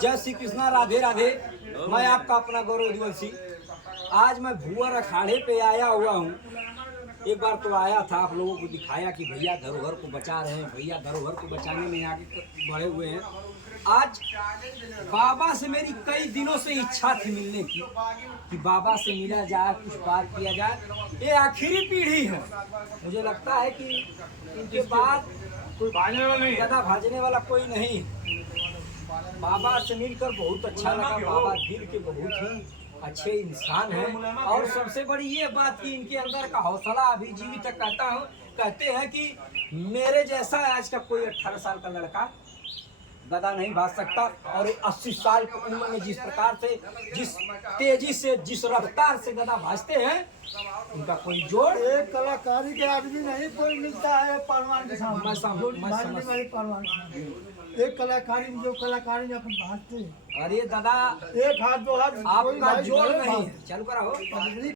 जय श्री कृष्णा, राधे राधे। मैं आपका अपना गौरव दिवसी। आज मैं भुवर अखाड़े पे आया हुआ हूँ। एक बार तो आया था, आप लोगों को दिखाया कि भैया धरोहर को बचा रहे हैं, भैया धरोहर को बचाने में आगे बढ़े हुए हैं। आज बाबा से मेरी कई दिनों से इच्छा थी मिलने की, कि बाबा से मिला जाए, कुछ बात किया जाए। ये आखिरी पीढ़ी है, मुझे लगता है कि इनके बाद कोई भाजने वाला नहीं, गदा भाजने वाला कोई नहीं। बाबा से मिलकर बहुत अच्छा लगा। बाबा दिल के बहुत ही अच्छे इंसान हैं, और सबसे बड़ी ये बात कि इनके अंदर का हौसला अभी जीवित तक कहते हैं कि मेरे जैसा आज का कोई 18 साल का लड़का गदा नहीं भाज सकता। और 80 साल की उम्र में जिस प्रकार से, जिस तेजी से, जिस रफ्तार से गदा भाजते हैं, उनका कोई जोड़। एक कलाकारी के आदमी नहीं कोई मिलता है पहलवान के सामने। एक कलाकारी जो कलाकारी में अपन भाजते हैं, अरे दादा, एक हाथ दो हाथ आपका जोड़ नहीं है। चालू करा हो।